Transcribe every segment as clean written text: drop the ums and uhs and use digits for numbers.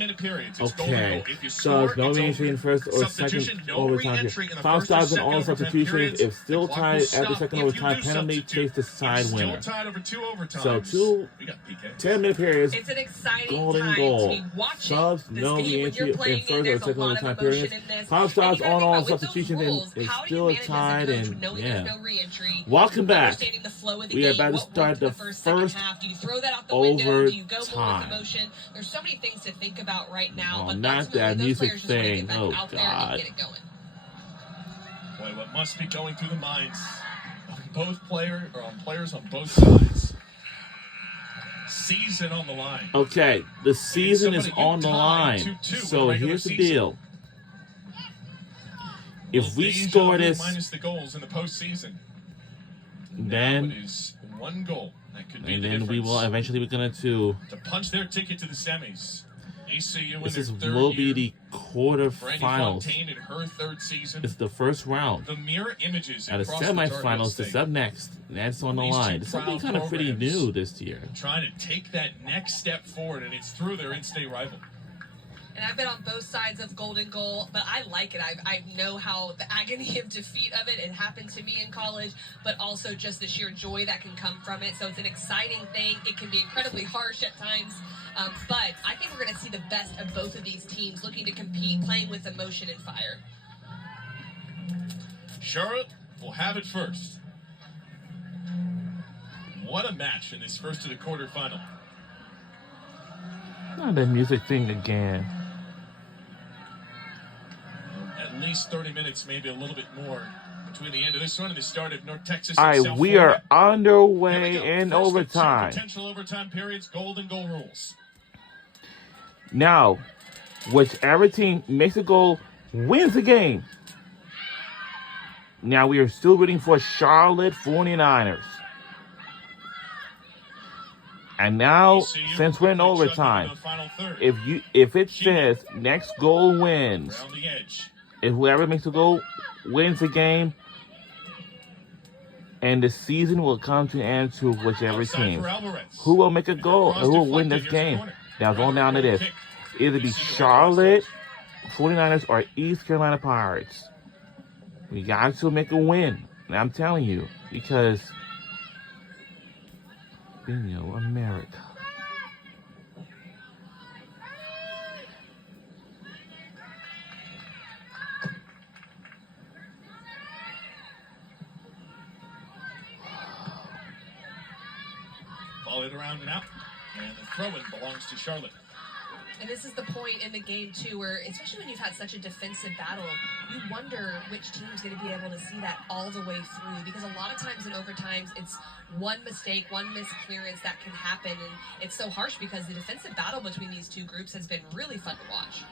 10-minute periods. It's Okay, so it's no re-entry in first or second overtime period. 5 stops in all substitutions. If still tied at the second overtime penalty, chase the side winner. So 10-minute periods. It's an exciting Golden time goal. to be watching Subs, this no game when re-entry you're in playing first in. or There's a second lot of overtime emotion periods. in this. 5 stops on all With those substitutions, and rules, it's how do you still manage as a tied. coach And knowing yeah. there's no re-entry, Welcome back. understanding the flow of the We are game, about to what worked start in the first first Do you throw that out the window? Do you go more with overtime. emotion? There's so many things to think about right now. Oh, but not that those music players just want to thing. get back Oh, out there God. and get it going. Boy, what must be going through the minds of both players on both sides. Season on the line. Okay, the season is on the line. So here's the deal. If we score this, minus the goals in the postseason, then it is one goal that could be and the then we difference. will eventually we're gonna to punch their ticket to the semis. ECU in this their is third will be year. the Brandy quarterfinals. Fontaine in her third season. It's the first round. The mirror images Now the across semifinals the is up next. That's on the These two line. It's something proud kind of pretty programs. new this year. trying to take that next step forward, and it's through their in-state rival. And I've been on both sides of Golden Goal, but I like it. I know how the agony of defeat of it happened to me in college, but also just the sheer joy that can come from it. So it's an exciting thing. It can be incredibly harsh at times, but I think we're going to see the best of both of these teams looking to compete, playing with emotion and fire. Charlotte will have it first. What a match in this first of the quarterfinal. Not the music thing again. At least 30 minutes, maybe a little bit more, between the end of this one and the start of North Texas. All and right, South we Florida. are Here we underway go. in First of two overtime. potential overtime periods, Golden Goal rules. Now, whichever team makes a goal wins the game. Now we are still rooting for Charlotte 49ers. And now, ECU since we're in quickly chugging overtime, into the final third. if it says next goal wins, Around the edge. if whoever makes a goal wins the game, and the season will come to an end to whichever Outside team. for Alvarez. Who will make a goal? Cross Who will win deflected. this Here's the game? corner. Now going down to Goal this. kick. Either be ECU Charlotte 49ers or East Carolina Pirates. We got to make a win. And I'm telling you, because Bingo America. Ball it around and out. And the throw-in belongs to Charlotte. And this is the point in the game, too, where, especially when you've had such a defensive battle, you wonder which team's going to be able to see that all the way through. Because a lot of times in overtimes, it's one mistake, one misclearance that can happen. And it's so harsh because the defensive battle between these two groups has been really fun to watch.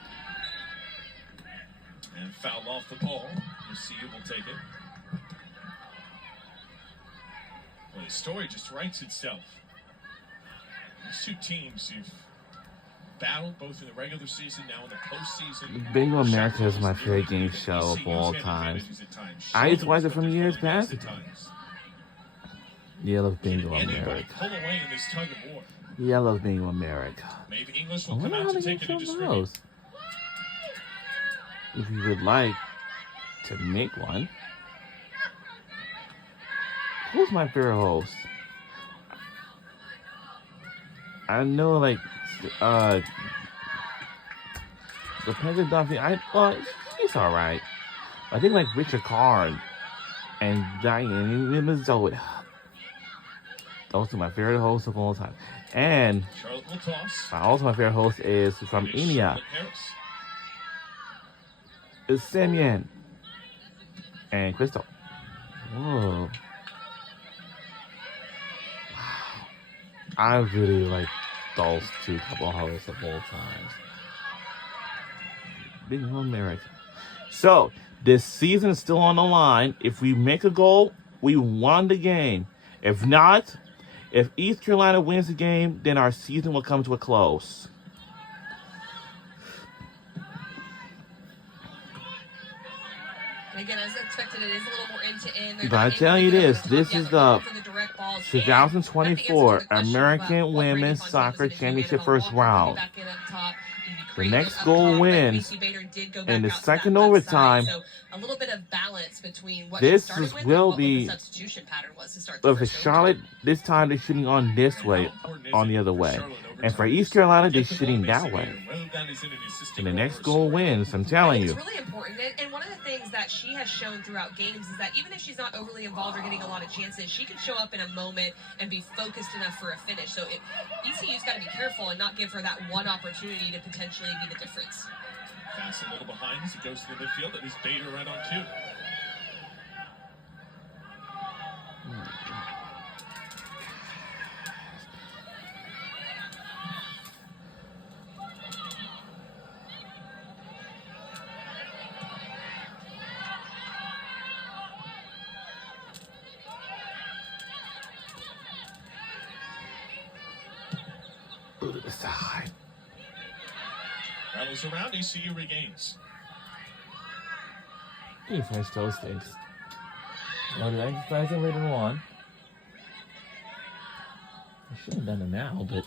And foul off the ball. ECU will take it. Well, the story just writes itself. These two teams, you've battled both in the regular season, now in the postseason. Bingo America is my favorite game show of all time. I used to watch it from years past. Yeah, I love Bingo America. Pull away in this tug of war. Yeah, I love Bingo America. Maybe English I will come wonder how out the to game take it and show distribute. goes. If you would like to make one, who's my favorite host? I know, like, the President Duffy. He's all right. I think like Richard Karn and Diane Zoe. Those are my favorite hosts of all time. And Charlotte will toss. also my favorite host is from It is India. Charlotte Harris. It's Semyon and Crystal. Whoa. Wow. I really like those two couple hosts of all times. Big America. So, this season is still on the line. If we make a goal, we won the game. If not, if East Carolina wins the game, then our season will come to a close. And again, as expected, it is a little more end-to-end. But I tell you this is the 2024 American Women's Soccer Championship first round. creating next goal wins in the second overtime. So a little bit of balance between what this she started with will and what be the substitution pattern was to start the for first Charlotte. overtime. This time they're shooting on this way, on the other way, and for East Carolina they're shooting that way. And the next goal wins. I'm telling you. It's really important, and one of the things that she has shown throughout games is that even if she's not overly involved or getting a lot of chances, she can show up in a moment and be focused enough for a finish. So ECU's got to be careful and not give her that one opportunity to potentially be the difference. Fast a little behind as he goes to the midfield. That is Bader right on cue. Side. Rattles around, ECU regains. You finish those things. Well, the exercising later on. I should have done it now, but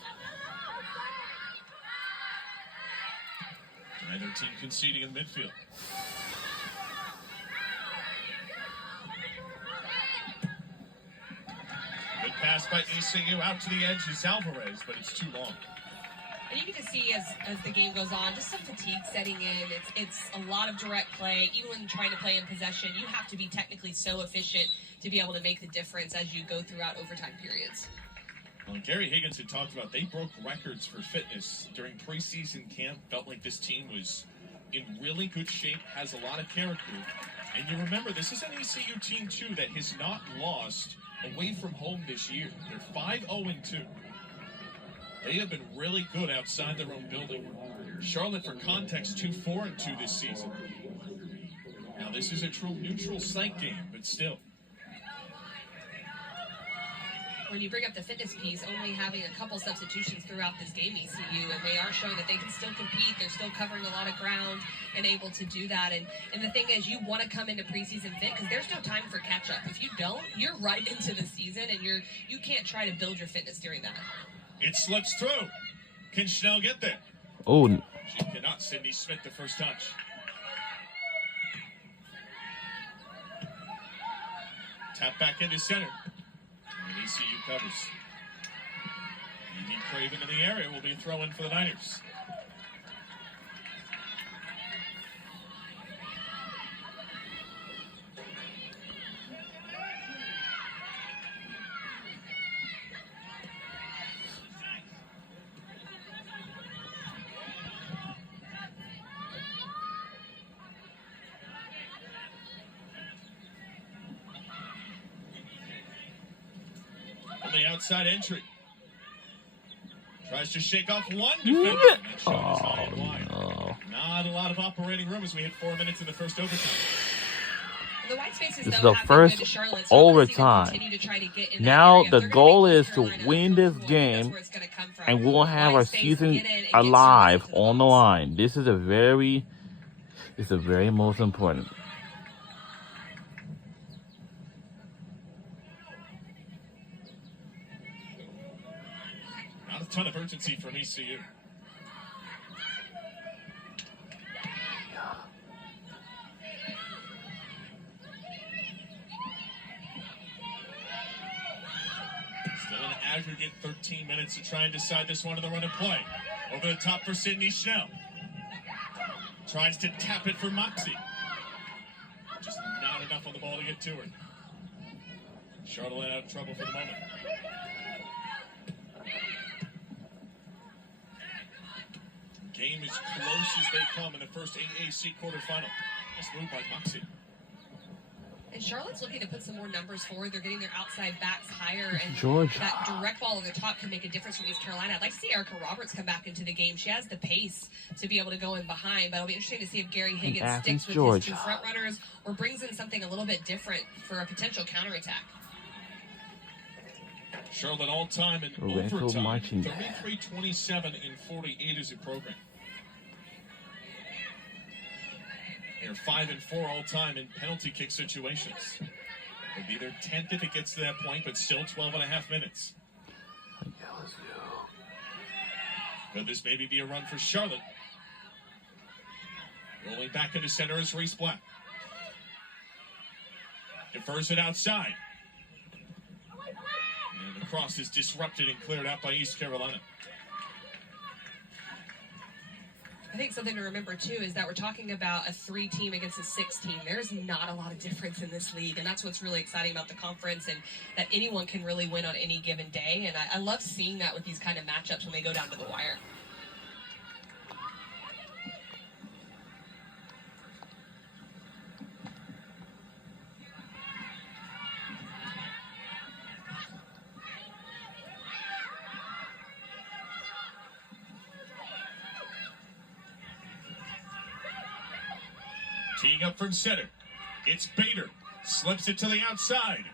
Neither team conceding in midfield. Good pass by ECU out to the edge is Alvarez, but it's too long. And you get to see as the game goes on, just some fatigue setting in. It's a lot of direct play. Even when trying to play in possession, you have to be technically so efficient to be able to make the difference as you go throughout overtime periods. Well, Gary Higgins had talked about they broke records for fitness during preseason camp. Felt like this team was in really good shape, has a lot of character. And you remember, this is an ECU team, too, that has not lost away from home this year. They're 5-0-2. They have been really good outside their own building. Charlotte, for context, 2-4-2 this season. Now, this is a true neutral site game, but still. When you bring up the fitness piece, only having a couple substitutions throughout this game, ECU, and they are showing that they can still compete. They're still covering a lot of ground and able to do that. And the thing is, you want to come into preseason fit because there's no time for catch-up. If you don't, you're right into the season, and you can't try to build your fitness during that. It slips through. Can Schnell get there? oh, She cannot. Sydney Smith, the first touch. Tap back into center. And ECU covers. E.D. Craven in the area will be a throw-in for the Niners. On the outside entry. Tries to shake off one defender. That shot is high and wide. no. Not a lot of operating room as we hit 4 minutes in the first overtime. The white spaces, This is though, the have been first good to Charlotte, so I wanna see them overtime. continue to try to get in that Now area. If the they're gonna goal beat is East to Carolina win this uncomfortable, game, that's where it's gonna come from. and we'll have White our space, season get in and get alive Charlotte into the on the box. line. This is a very most important. Not a ton of urgency from ECU. Still an aggregate 13 minutes to try and decide this one in the run of play. Over the top for Sydney Schnell. Tries to tap it for Moxie. Just not enough on the ball to get to her. Charlotte out of trouble for the moment. Game as close as they come in the first AAC quarterfinal. Nice move by Moxie. And Charlotte's looking to put some more numbers forward. They're getting their outside backs higher, and Georgia. that direct ball over the top can make a difference for East Carolina. I'd like to see Erica Roberts come back into the game. She has the pace to be able to go in behind, but it'll be interesting to see if Gary Higgins Athens, sticks with Georgia. his two front runners or brings in something a little bit different for a potential counterattack. Charlotte all time in Lorenzo overtime. Martin. 33-27 in 48 as a program. They're 5-4 all time in penalty kick situations. It'll be their 10th if it gets to that point, but still 12.5 minutes. Could this maybe be a run for Charlotte? Rolling back into center is Reese Black. Defers it outside. And the cross is disrupted and cleared out by East Carolina. I think something to remember, too, is that we're talking about a 3-team against a 6-team. There's not a lot of difference in this league, and that's what's really exciting about the conference, and that anyone can really win on any given day. And I love seeing that with these kind of matchups when they go down to the wire. Teeing up from center. It's Bader. Slips it to the outside.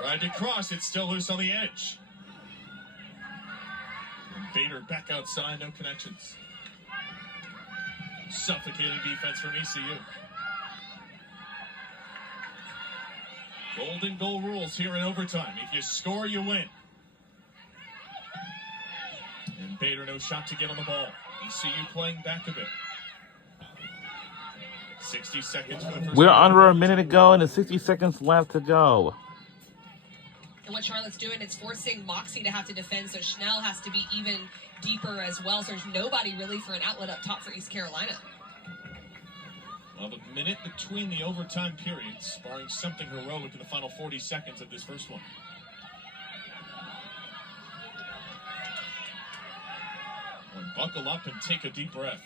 Tried to cross. It's still loose on the edge. And Bader back outside. No connections. Suffocating defense from ECU. Golden goal rules here in overtime. If you score, you win. And Bader, no shot to get on the ball. ECU playing back a bit. 60 seconds for the first. We're under a minute to go and 60 seconds left to go. And what Charlotte's doing, it's forcing Moxie to have to defend, so Schnell has to be even deeper as well. So there's nobody really for an outlet up top for East Carolina. Well, the minute between the overtime periods, barring something heroic in the final 40 seconds of this first one. Buckle up and take a deep breath.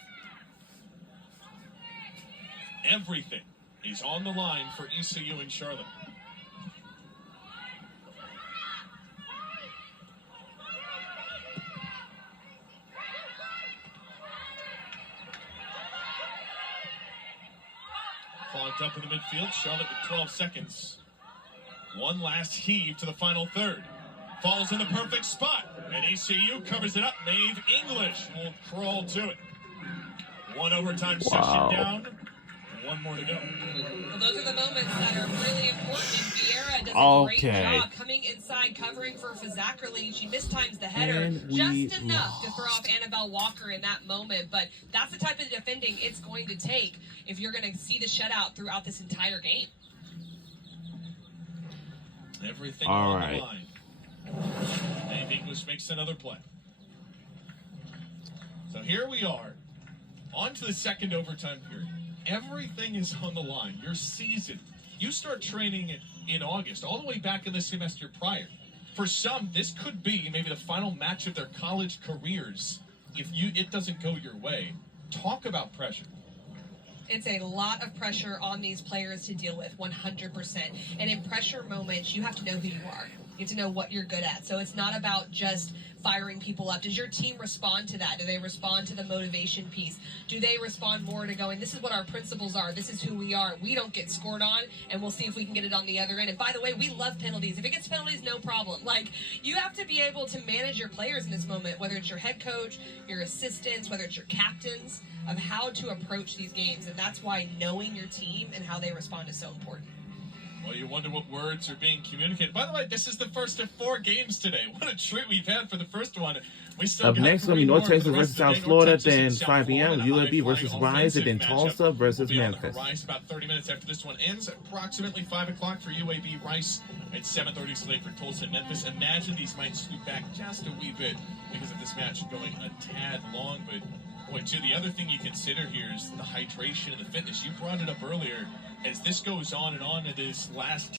Everything is on the line for ECU and Charlotte. Clogged up in the midfield. Charlotte with 12 seconds. One last heave to the final third. Falls in the perfect spot, and ECU covers it up. Maeve English will crawl to it. One overtime section down, and one more to go. Well, those are the moments that are really important, and Vieira does a great job coming inside, covering for Fazakerly. She mistimes the header just enough to throw off Annabelle Walker in that moment, but that's the type of defending it's going to take if you're going to see the shutout throughout this entire game. Everything on the line. Maeve English makes another play. So here we are, on to the second overtime period. Everything is on the line. Your season. You start training in August, all the way back in the semester prior. For some, this could be maybe the final match of their college careers if it doesn't go your way. Talk about pressure. It's a lot of pressure on these players to deal with, 100%. And in pressure moments, you have to know who you are. You have to know what you're good at. So it's not about just firing people up. Does your team respond to that? Do they respond to the motivation piece? Do they respond more to going, this is what our principles are. This is who we are. We don't get scored on, and we'll see if we can get it on the other end. And by the way, we love penalties. If it gets penalties, no problem. Like, you have to be able to manage your players in this moment, whether it's your head coach, your assistants, whether it's your captains, of how to approach these games. And that's why knowing your team and how they respond is so important. Well, you wonder what words are being communicated. By the way, this is the first of 4 games today. What a treat we've had for the first one. We still up next will be North Texas versus South Florida, then 5 p.m. UAB versus Rice, and then Tulsa versus Memphis. Rice about 30 minutes after this one ends. Approximately 5 o'clock for UAB Rice at 7:30 slate for Tulsa and Memphis. Imagine these might scoot back just a wee bit because of this match going a tad long. But boy, too, the other thing you consider here is the hydration and the fitness. You brought it up earlier. As this goes on and on, it is last